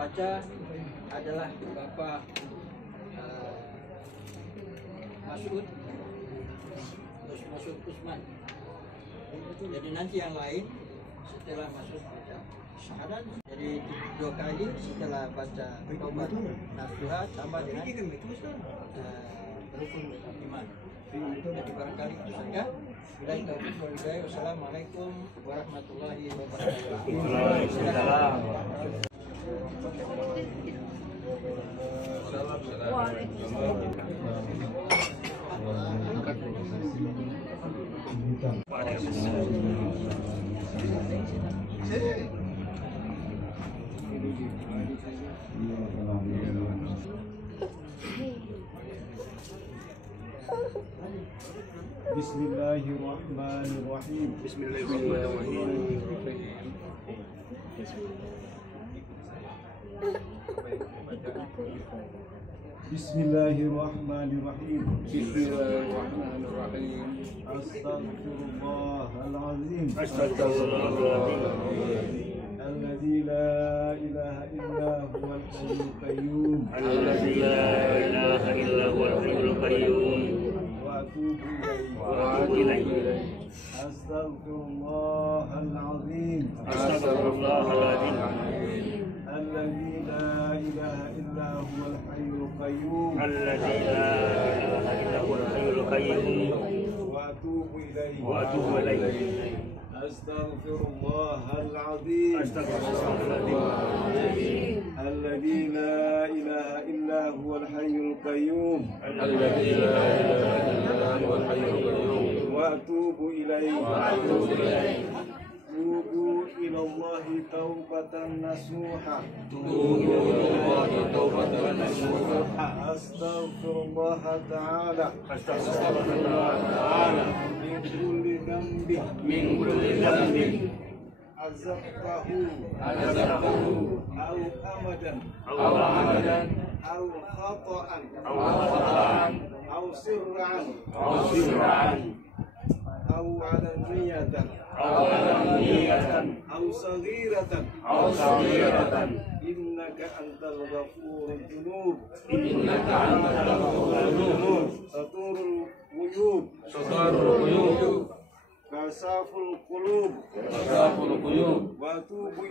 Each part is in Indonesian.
membaca adalah Bapak Masud Usman. Jadi nanti yang lain setelah Masud baca syahadat, jadi 2 kali setelah baca taubat nasuha tambah dengan rukun iman. Jadi barangkali itu saja. Billahi taufiq wal hidayah. Wassalamualaikum warahmatullahi wabarakatuh. Bismillahirrahmanirrahim. Bismillahirrahmanirrahim. Bismillahirrahmanirrahim. Bismillahirrahmanirrahim. Astaghfirullahalazim. Astagfirullahaladzim. Alladzi la ilaha illa huwal hayyul qayyum. Alladzi la ilaha illa huwal hayyul qayyum. Wa atubu ilaihi. Astaghfirullahalazim. Astagfirullahaladzim. Alladzi la ilaha illa huwal hayyul qayyum. Alladzi la ilaha illa huwal hayyul qayyum. Wa atubu ilaihi. Astaghfirullahalazim. Astagfirullahaladzim. Alladzi la ilaha illa huwal hayyul qayyum. Alladzi la ilaha illa huwal hayyul qayyum. Wa atubu ilaihi. Tubu ilallahi taubatan nasuha. Astaghfirullah ta'ala min kulli dhanbin azabtahu au amadan au khata'an au sirran au alaniyatan au saghiratan innaka antal ghafurul junub saturul quyub kasaful qulub wa atubu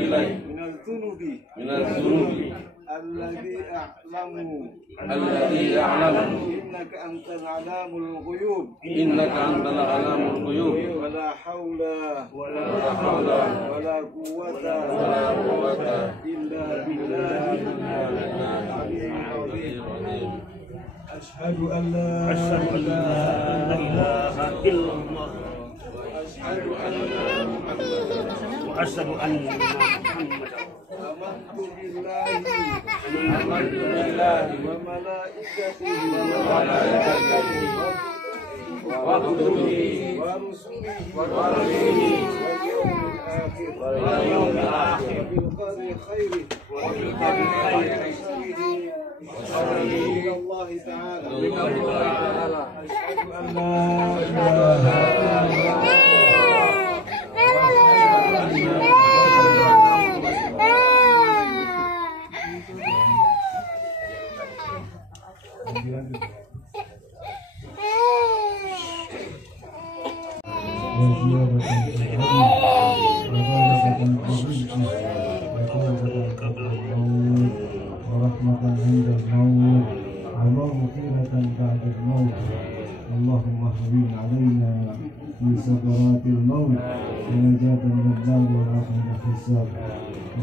ilaih minal dhunubi alladhi a'lamu innaka antal alamul ghuyub wala hawla wala quwwata illa billahil aliyyil azim. Ashhadu an la ilaha illallah. Asyhadu anna Muhammadan. Amantu billahi wa malaikatihi wa kutubihi wa rusulihi wa yawmil akhir bil qadri khairihi wa sharrihi ila Allah ta'ala. Asyhadu an la ilaha illallah. ورحمة عند الموت ومغفرة بعد الموت. اللهم هون علينا في سكرات الموت ونجاة من النار ورحمة الحساب.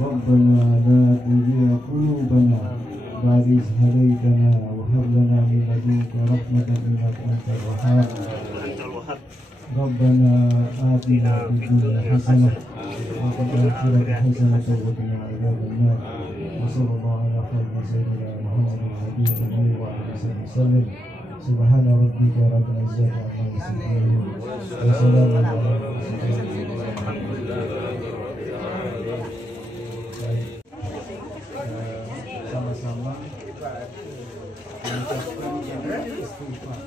ربنا لا تزغ قلوبنا بعد إذ هديتنا وهب لنا من لدنك رحمة إنك أنت الوهاب. ربنا آتنا في الدنيا حسنة وفي الآخرة حسنة وقنا عذاب النار. وصلى الله على خير سيدنا محمد حبيبه وعلى آله وسلم. سبحان ربك رب العزة عما يصفون وسلام على المرسلين. Sama-sama mengucapkan istighfar,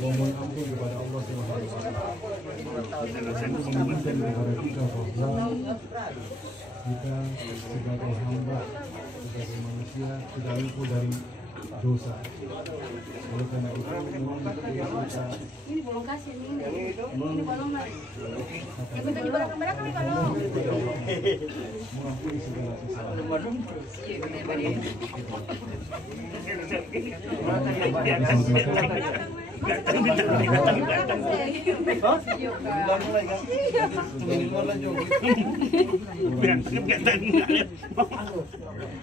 mohon ampun kepada Allah Subhanahu wa taala. Memohon kepada kita bahwa kita sebagai hamba, sebagai manusia tidak luput dari dosa. Oleh karena itu memang kita ini bolong kasih ini bolong mas. Ibu tadi bolong kemana kami kalau mengakui segala kesalahan.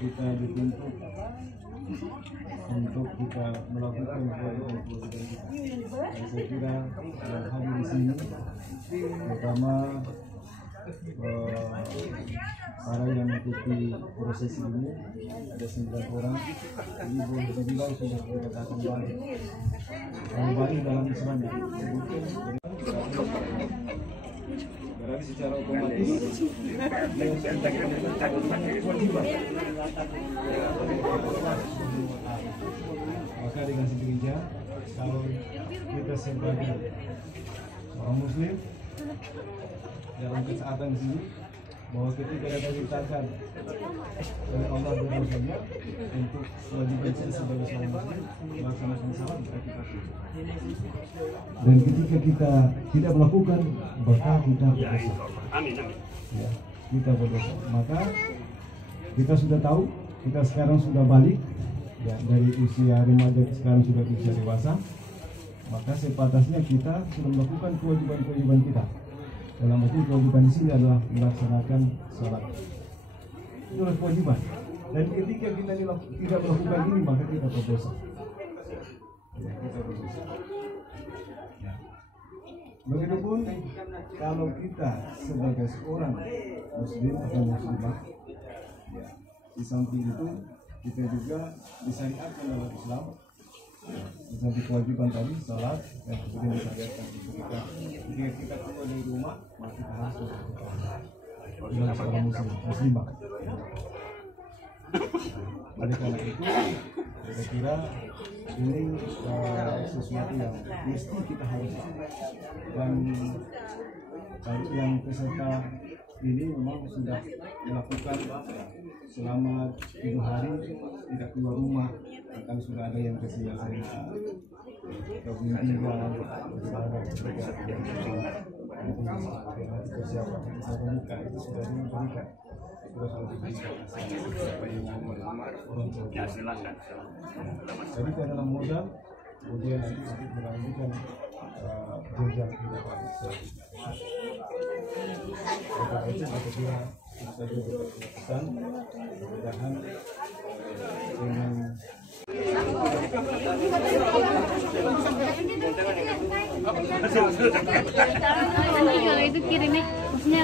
Kita dituntut untuk kita melakukan kewajiban-kewajiban kita. Saya kira yang hadir di sini, pertama para yang mengikuti prosesi ini ada 9 orang. Ini boleh dibilang sudah dikatakan balik. Kalau balik dalam Islam berarti secara otomatis kewajiban. Maka dengan sendirinya kalau kita sebagai orang Muslim dalam kesehatan di sini bahwa ketika ada diperintahkan oleh Allah dan Rasulnya untuk kewajiban kita sebagai seorang Muslim melaksanakan salat berarti pasti. Dan ketika kita tidak melakukan maka kita berdosa. Ya, kita berdosa. Maka kita sudah tahu kita sekarang sudah balik ya, dari usia remaja sekarang sudah usia dewasa. Maka sepatasnya kita sudah melakukan kewajiban-kewajiban kita. Dalam arti kewajiban di sini adalah melaksanakan sholat. Itu adalah kewajiban. Dan ketika kita tidak melakukan ini maka kita berdosa. Ya, kita berdosa. Ya. Begitupun kalau kita sebagai seorang Muslim atau Muslimah, ya, di samping itu kita juga disyariatkan dalam Islam. Seperti kewajiban tadi, salat, dan kemudian disyariatkan jika kita keluar dari rumah, maka kita harus sebagai seorang muslimah. Oleh karena itu, saya kira ini sesuatu yang mesti kita harus dan yang peserta ini memang sudah melakukan selama 3 hari tidak keluar rumah, bahkan sudah ada yang kesian jadi dalam modal kemudian nanti untuk melanjutkan jenjang kehidupan selanjutnya. Karena itu saya kira kita juga berpesan mudah-mudahan dengan nanti kalau itu kirimnya maksudnya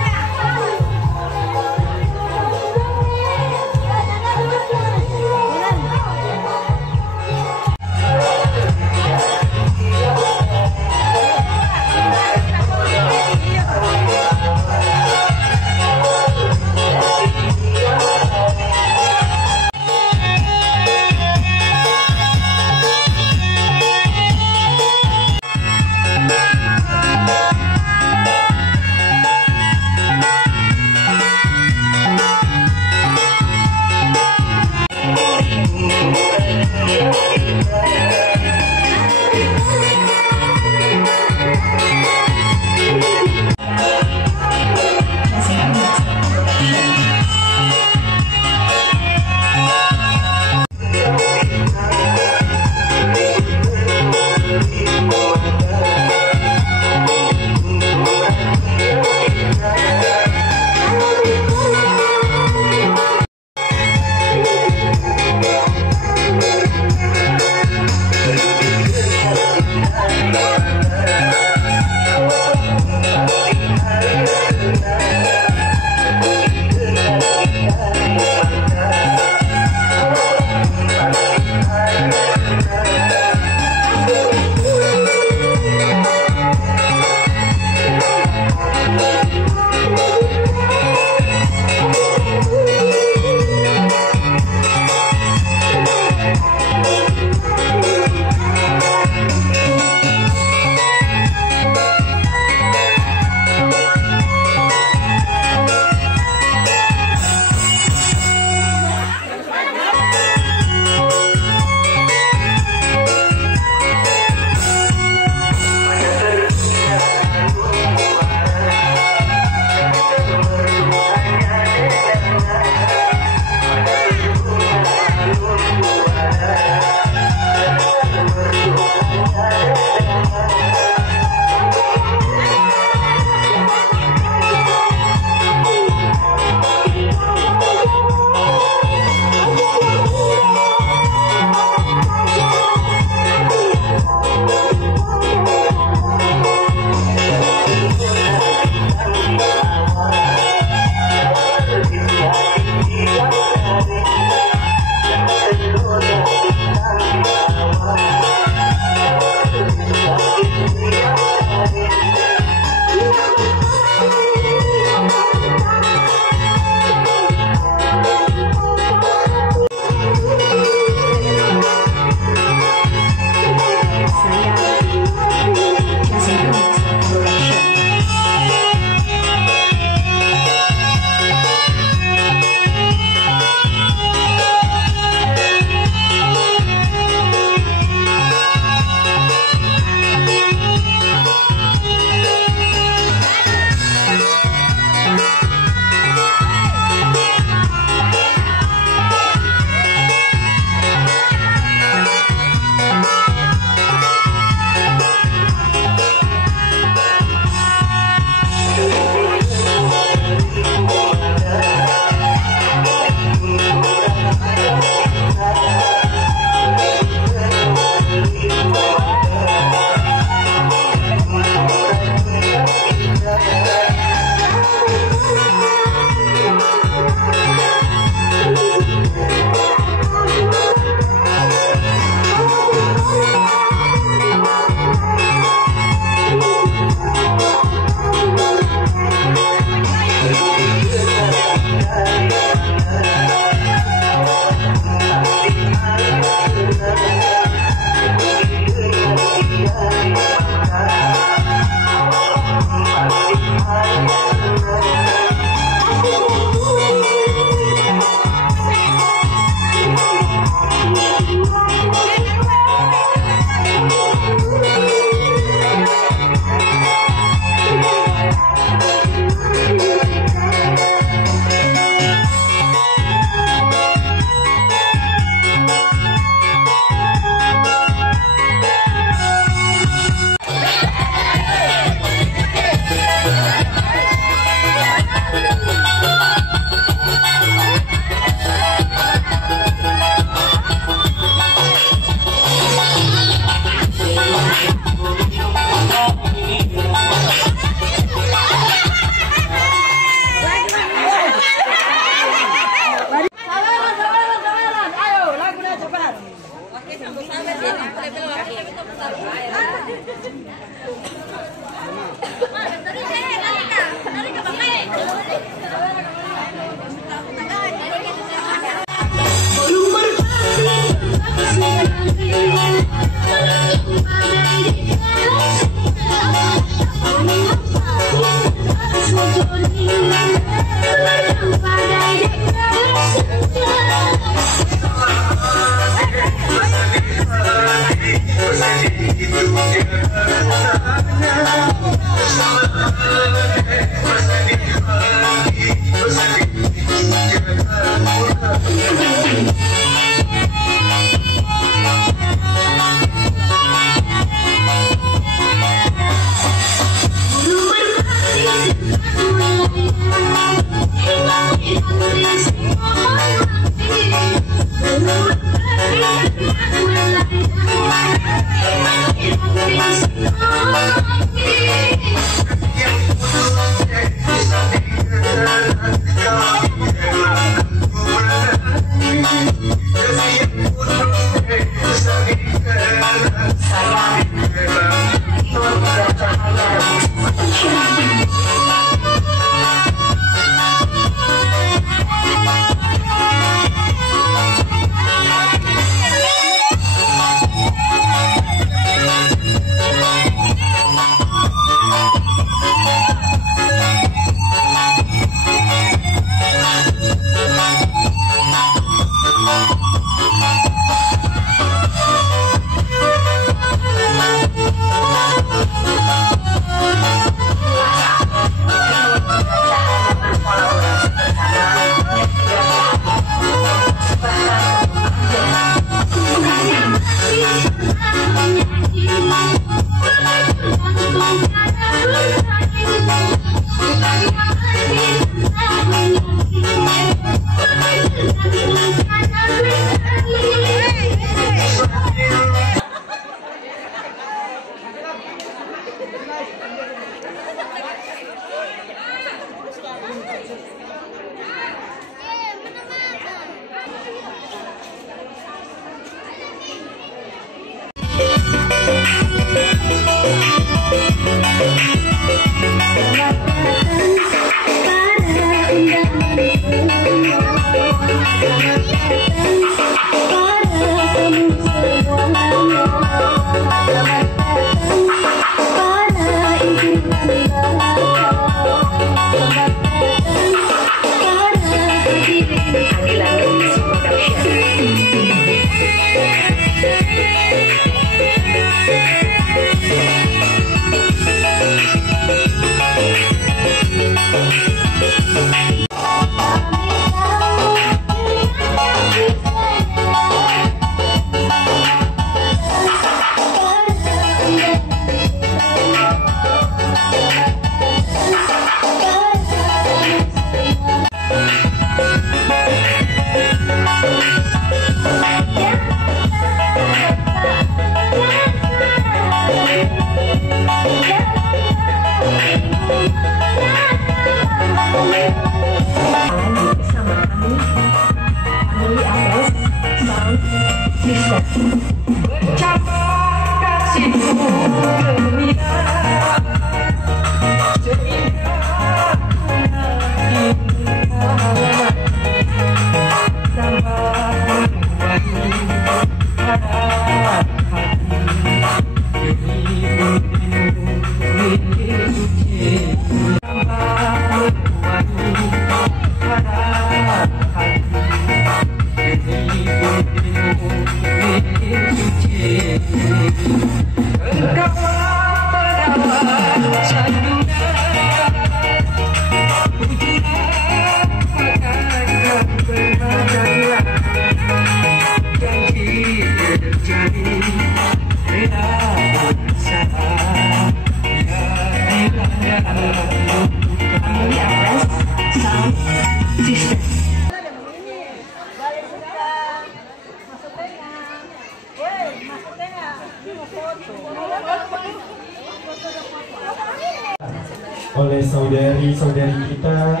oleh saudari-saudari kita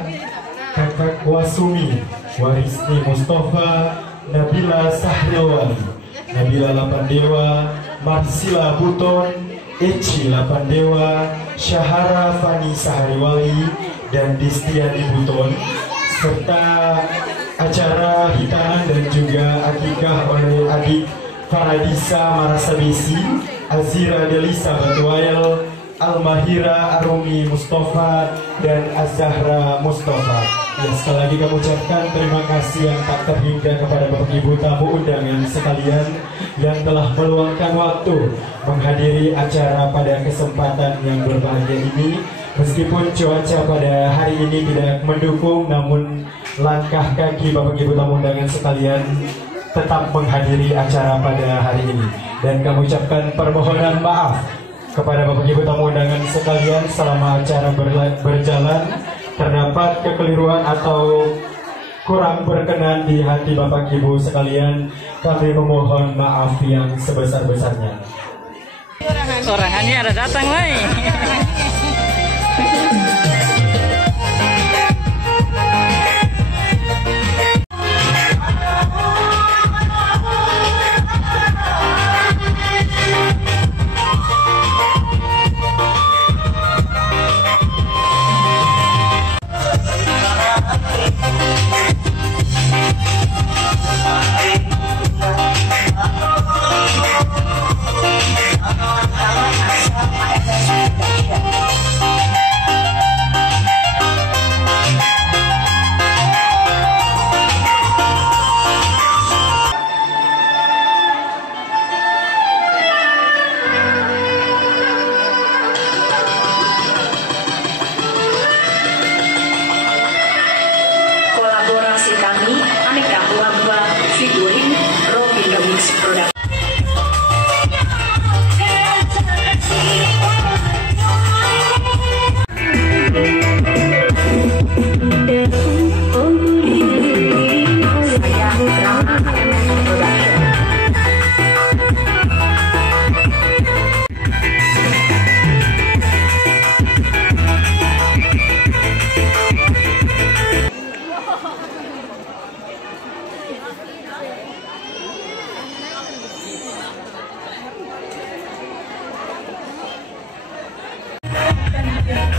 Kakak Wasumi Warisni Mustafa, Nabila Sahriwali, Nabila Lapandewa, Marsila Buton, Eci Lapandewa, Syahara Fani Sahriwali, dan Distiani Buton, serta acara hitanan dan juga akikah oleh adik Faradisa Marasabesi, Azira Delisa Batuayel, Almahira Arumi Mustafa, dan Azahra Mustafa. Ya, sekali lagi kami ucapkan terima kasih yang tak terhingga kepada Bapak Ibu tamu undangan sekalian yang telah meluangkan waktu menghadiri acara pada kesempatan yang berbahagia ini. Meskipun cuaca pada hari ini tidak mendukung, namun langkah kaki Bapak Ibu tamu undangan sekalian tetap menghadiri acara pada hari ini. Dan kami ucapkan permohonan maaf kepada Bapak Ibu tamu undangan sekalian selama acara berjalan terdapat kekeliruan atau kurang berkenan di hati Bapak Ibu sekalian. Kami memohon maaf yang sebesar-besarnya. Orangannya ada datang, woi.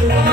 Terima